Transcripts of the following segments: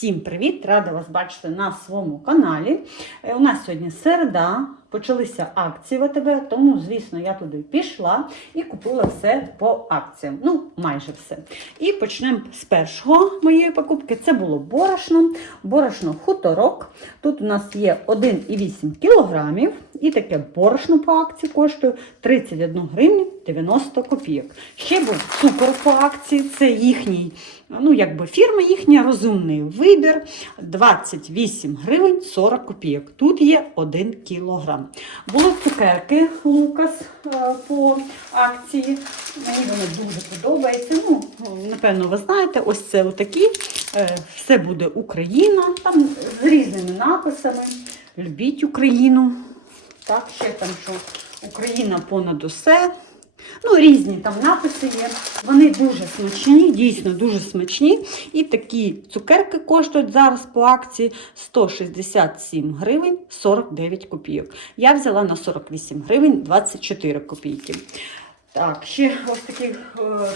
Всім привіт! Рада вас бачити на своєму каналі. Е, У нас сьогодні середа, почалися акції ВТБ, тому, звісно, я туди пішла і купила все по акціям. Ну, майже все. І почнемо з першого моєї покупки. Це було борошно. Борошно хуторок. Тут у нас є 1,8 кілограмів. І таке борошно по акції коштує 31 гривню 90 копійок. Ще був цукор по акції, це їхній, ну якби фірма їхня, розумний вибір 28 гривень 40 копійок. Тут є 1 кілограм. Були цукерки Лукас е, по акції. Мені вони дуже подобаються. Ну, напевно, ви знаєте, ось це отакі. Е, Все буде Україна, там з різними написами. Любіть Україну. Так, ще там, що Україна понад усе. Ну, різні там написи є. Вони дуже смачні, дійсно дуже смачні. І такі цукерки коштують зараз по акції 167 гривень 49 копійок. Я взяла на 48 гривень 24 копійки. Так, ще ось такий е,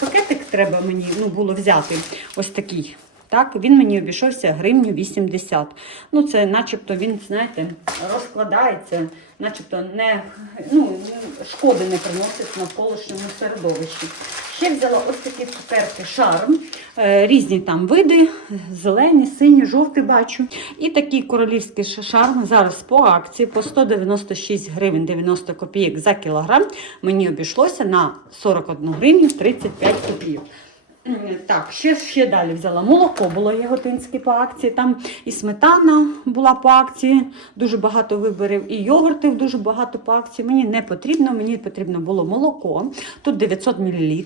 пакетик треба мені ну, було взяти. Ось такий. Так, він мені обійшовся гривню 80. Ну, це начебто він, знаєте, розкладається, начебто не, ну, шкоди не приносить навколишньому середовищі. Ще взяла ось такі цукерки шарм, е, різні там види, зелені, сині, жовті бачу. І такий королівський шарм зараз по акції по 196 гривень 90 копійок за кілограм. Мені обійшлося на 41 гривню 35 копійок. Так, ще, ще далі взяла молоко, було яготинське по акції. Там і сметана була по акції, дуже багато виборів, і йогуртів дуже багато по акції. Мені не потрібно, мені потрібно було молоко. Тут 900 мл.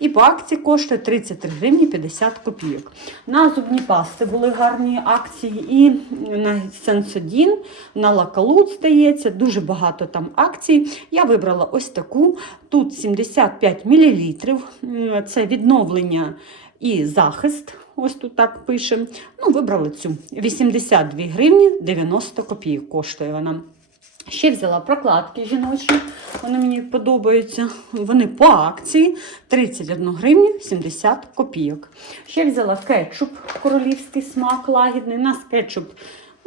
І по акції коштує 33 гривні 50 копійок. На зубні пасти були гарні акції. І на Сенсодін, на Лакалут, здається, дуже багато там акцій. Я вибрала ось таку. Тут 75 мл. Це відновлення і захист. Ось тут так пише. Ну, вибрали цю 82 гривні 90 копійок коштує вона. Ще взяла прокладки жіночі, вони мені подобаються. Вони по акції 31 гривню 70 копійок. Ще взяла кетчуп, королівський смак лагідний. У нас кетчуп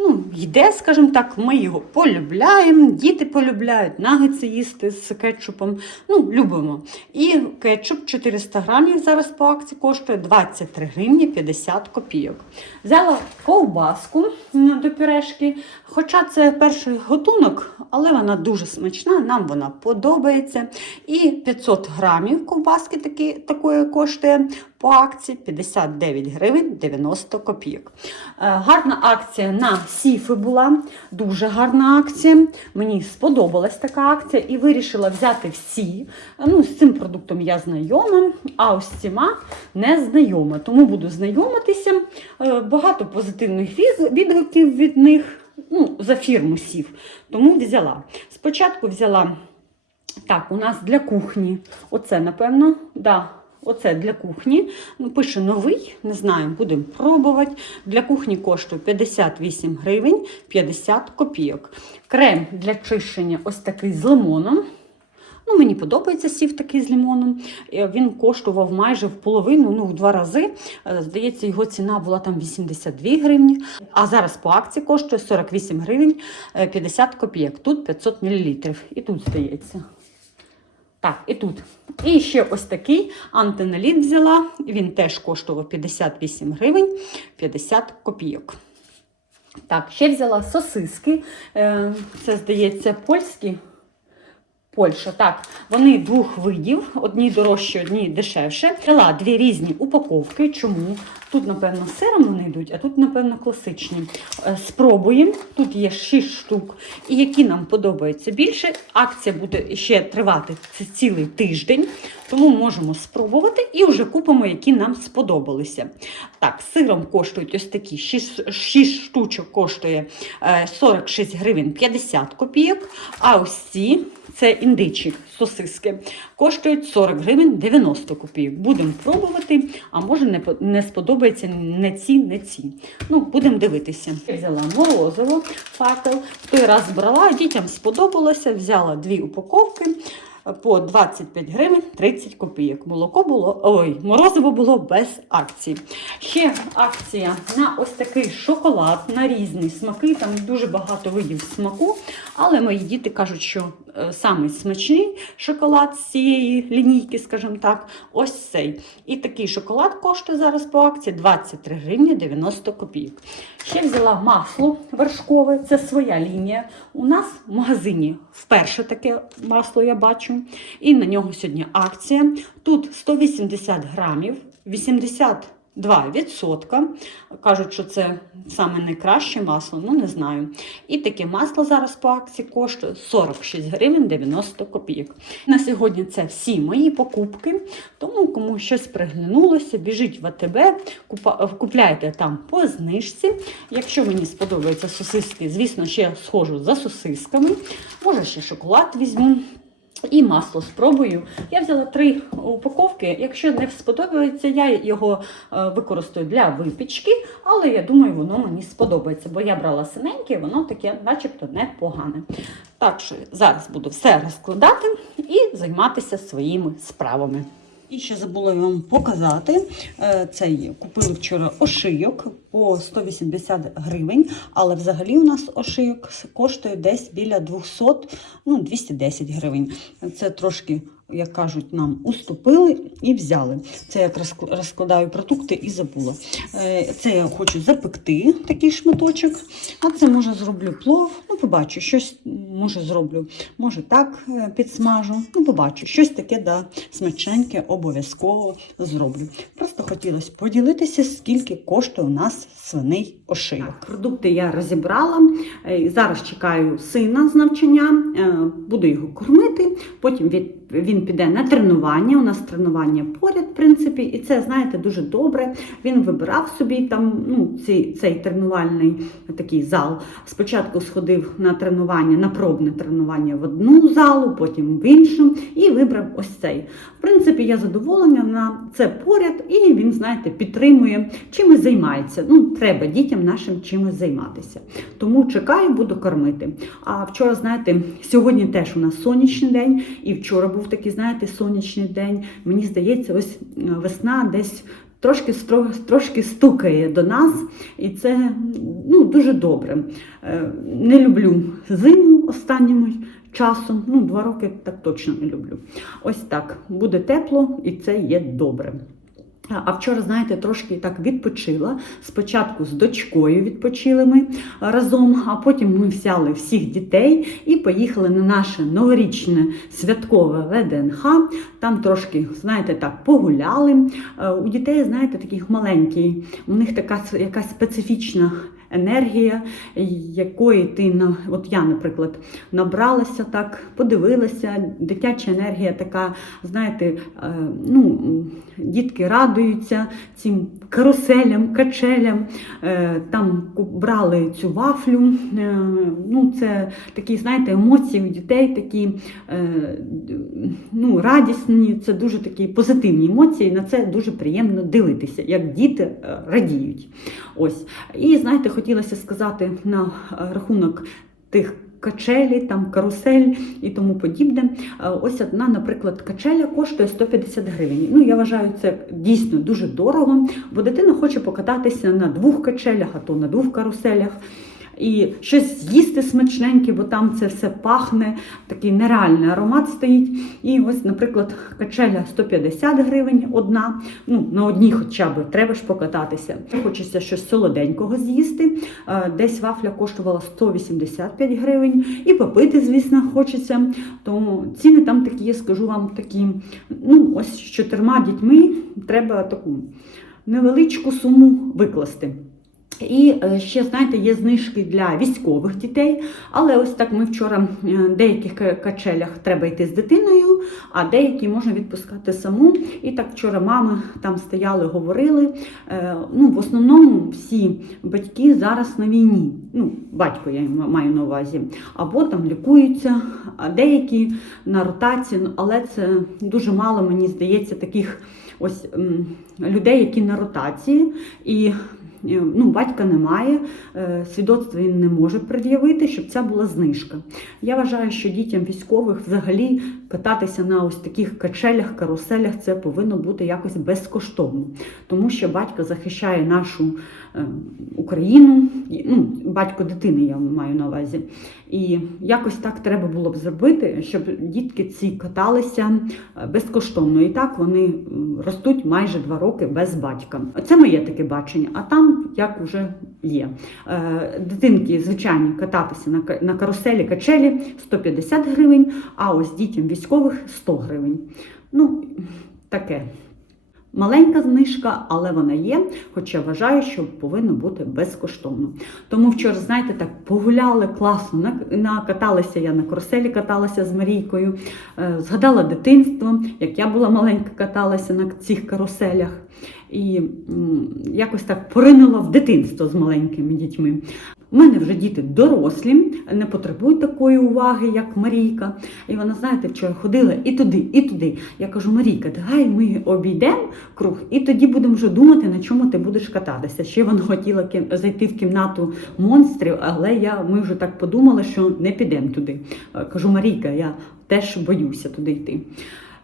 ну, йде, скажімо так, ми його полюбляємо, діти полюбляють нагетси їсти з кетчупом. Ну, любимо. І кетчуп 400 грамів зараз по акції коштує 23 гривні 50 копійок. Взяла ковбаску до пюрешки, хоча це перший готунок, але вона дуже смачна, нам вона подобається. І 500 грамів ковбаски такі, такої коштує по акції 59 гривень 90 копійок. Е, Гарна акція на сіфи була, дуже гарна акція. Мені сподобалась така акція і вирішила взяти всі. Е, Ну, з цим продуктом я знайома, а ось цими не знайома. Тому буду знайомитися. Е, Багато позитивних відгуків від них ну, за фірму сів. Тому взяла. Спочатку взяла так, у нас для кухні. Оце, напевно, да. Оце для кухні. Ну, пише новий, не знаю, будемо пробувати. Для кухні коштує 58 гривень 50 копійок. Крем для чищення ось такий з лимоном. Ну, мені подобається сів такий з лимоном. Е, Він коштував майже в половину, ну в два рази. Е, Здається, його ціна була там 82 гривні. А зараз по акції коштує 48 гривень е, 50 копійок. Тут 500 мл. І тут здається. Так, і тут. І ще ось такий антиналіт взяла. Він теж коштував 58 гривень 50 копійок. Так, ще взяла сосиски. Е, Це, здається, польські. Польща, так, вони двох видів, одні дорожчі, одні дешевше. Взяла дві різні упаковки. Чому? Тут, напевно, сиром вони йдуть, а тут, напевно, класичні. Е, Спробуємо. Тут є 6 штук. І які нам подобаються більше. Акція буде ще тривати цілий тиждень, тому можемо спробувати і вже купимо, які нам сподобалися. Так, сиром коштують ось такі 6, 6 штучок коштує е, 46 гривень 50 копійок. А ось ці це індичі сосиски, коштують 40 гривень 90 копійок. Будемо пробувати, а може не, не сподобається не ці, не ці. Ну, будемо дивитися. Взяла морозиво, факел. В той раз брала, дітям сподобалося, взяла дві упаковки. По 25 гривень 30 копійок. Молоко було, ой, морозиво було без акції. Ще акція на ось такий шоколад на різні смаки. Там дуже багато видів смаку. Але мої діти кажуть, що е, самий смачний шоколад з цієї лінійки, скажімо так, ось цей. І такий шоколад коштує зараз по акції 23 гривні 90 копійок. Ще взяла масло вершкове, це своя лінія. У нас в магазині вперше таке масло я бачу. І на нього сьогодні акція. Тут 180 грамів, 82%. Кажуть, що це саме найкраще масло, ну не знаю. І таке масло зараз по акції коштує 46 гривень 90 копійок. На сьогодні це всі мої покупки. Тому кому щось приглянулося, біжіть в АТБ, купляйте там по знижці. Якщо мені сподобаються сосиски, звісно, ще схожу за сосисками. Може, ще шоколад візьму. І масло спробую. Я взяла три упаковки. Якщо не сподобається, я його е, використаю для випічки, але я думаю, воно мені сподобається, бо я брала синеньке, воно таке, начебто, непогане. Так що зараз буду все розкладати і займатися своїми справами. І ще забула вам показати. е, Цей купили вчора ошийок по 180 гривень, але взагалі у нас ошийок коштує десь біля 200, ну 210 гривень. Це трошки, як кажуть, нам уступили і взяли. Це я розкладаю продукти і забула. Е, Це я хочу запекти такий шматочок, а це може зроблю плов. Ну, побачу, щось може зроблю. Може так е, підсмажу. Ну, побачу, щось таке да, смачненьке обов'язково зроблю. Просто хотілося поділитися, скільки коштує у нас свиний ошийок. Продукти я розібрала. Е, Зараз чекаю сина з навчання, е, буду його кормити. Потім він піде на тренування. У нас тренування поряд, в принципі, і це, знаєте, дуже добре. Він вибирав собі там ну, цей, цей тренувальний такий зал. Спочатку сходив на тренування, на пробне тренування в одну залу, потім в іншу, і вибрав ось цей. Принципі, я задоволена на це поряд, і він, знаєте, підтримує, чимось займається. Ну, треба дітям нашим чимось займатися. Тому чекаю, буду кормити. А вчора, знаєте, сьогодні теж у нас сонячний день, і вчора був такий, знаєте, сонячний день. Мені здається, ось е, весна десь. Трошки трошки стукає до нас, і це ну, дуже добре. Е, Не люблю зиму останнім часом. Ну, два роки так точно не люблю. Ось так буде тепло, і це є добре. А вчора, знаєте, трошки так відпочила. Спочатку з дочкою відпочили ми разом, а потім ми взяли всіх дітей і поїхали на наше новорічне святкове ВДНХ. Там трошки, знаєте, так погуляли. Е, У дітей, знаєте, таких маленький, у них така якась специфічна енергія, якої ти на от я, наприклад, набралася так, подивилася. Дитяча енергія така, знаєте, е, ну, дітки радуються цим каруселям, качелям. Е, Там брали цю вафлю. Е, Ну, це такі, знаєте, емоції у дітей такі е, ну, радісні, це дуже такі позитивні емоції. На це дуже приємно дивитися, як діти радіють. Ось. І знаєте, хотілося сказати на рахунок тих. Качелі, там карусель і тому подібне. Е, Ось одна, наприклад, качеля коштує 150 гривень. Ну, я вважаю, це дійсно дуже дорого, бо дитина хоче покататися на двох качелях, а то на двох каруселях. І щось з'їсти смачненьке, бо там це все пахне, такий нереальний аромат стоїть. І ось, наприклад, качеля 150 гривень одна. Ну, на одній хоча б треба ж покататися. Хочеться щось солоденького з'їсти. Е, Десь вафля коштувала 185 гривень. І попити, звісно, хочеться. Тому ціни там такі, я скажу вам, такі. Ну, ось з чотирма дітьми треба таку невеличку суму викласти. І е, ще, знаєте, є знижки для військових дітей, але ось так ми вчора е, деяких качелях треба йти з дитиною, а деякі можна відпускати саму. І так вчора мами там стояли, говорили. Е, Ну, в основному всі батьки зараз на війні. Ну, батько я маю на увазі, або там лікуються, а деякі на ротації, ну, але це дуже мало, мені здається, таких ось людей, які на ротації. І ну, батька немає, свідоцтво свідоцтва він не може пред'явити, щоб це була знижка. Я вважаю, що дітям військових взагалі кататися на ось таких качелях, каруселях це повинно бути якось безкоштовно, тому що батько захищає нашу е, Україну, ну, батько дитини, я маю на увазі. І якось так треба було б зробити, щоб дітки ці каталися е, безкоштовно. І так вони ростуть майже два роки без батька. Це моє таке бачення, а там як вже є. Е, Дитинки, звичайно, кататися на каруселі качелі 150 гривень, а ось дітям військових 100 гривень. Ну, таке. Маленька знижка, але вона є, хоча вважаю, що повинно бути безкоштовно. Тому вчора, знаєте, так погуляли класно, накаталася я на каруселі, каталася з Марійкою, е, згадала дитинство, як я була маленька, каталася на цих каруселях. І якось так поринула в дитинство з маленькими дітьми. У мене вже діти дорослі, не потребують такої уваги, як Марійка. І вона, знаєте, вчора ходила і туди, і туди. Я кажу, Марійка, давай ми обійдемо круг, і тоді будемо вже думати, на чому ти будеш кататися. Ще вона хотіла зайти в кімнату монстрів, але я, ми вже так подумали, що не підемо туди. Е, Кажу, Марійка, я теж боюся туди йти.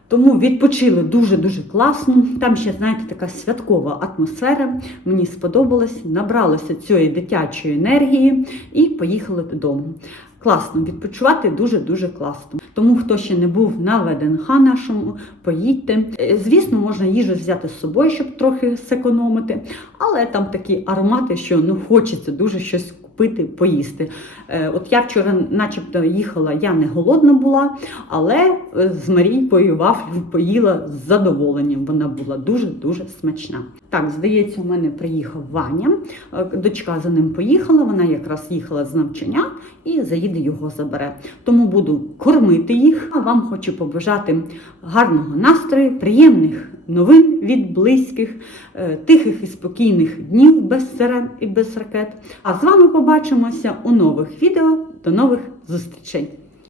Тому відпочили дуже-дуже класно. Там ще, знаєте, така святкова атмосфера. Мені сподобалось, набралося цієї дитячої енергії і поїхали додому. Класно, відпочивати дуже-дуже класно. Тому, хто ще не був на ВДНХ нашому, поїдьте. Е, Звісно, можна їжу взяти з собою, щоб трохи зекономити, але там такі аромати, що ну хочеться дуже щось купити, поїсти. Е, От я вчора, начебто, їхала, я не голодна була, але е, з Марійкою вафлю поїла з задоволенням. Вона була дуже-дуже смачна. Так, здається, у мене приїхав Ваня. Е, Дочка за ним поїхала, вона якраз їхала з навчання і заїде його забере. Тому буду кормити їх. А вам хочу побажати гарного настрою, приємних новин від близьких, е, тихих і спокійних днів без сирен і без ракет. А з вами побачимося у нових відео. До нових зустрічей!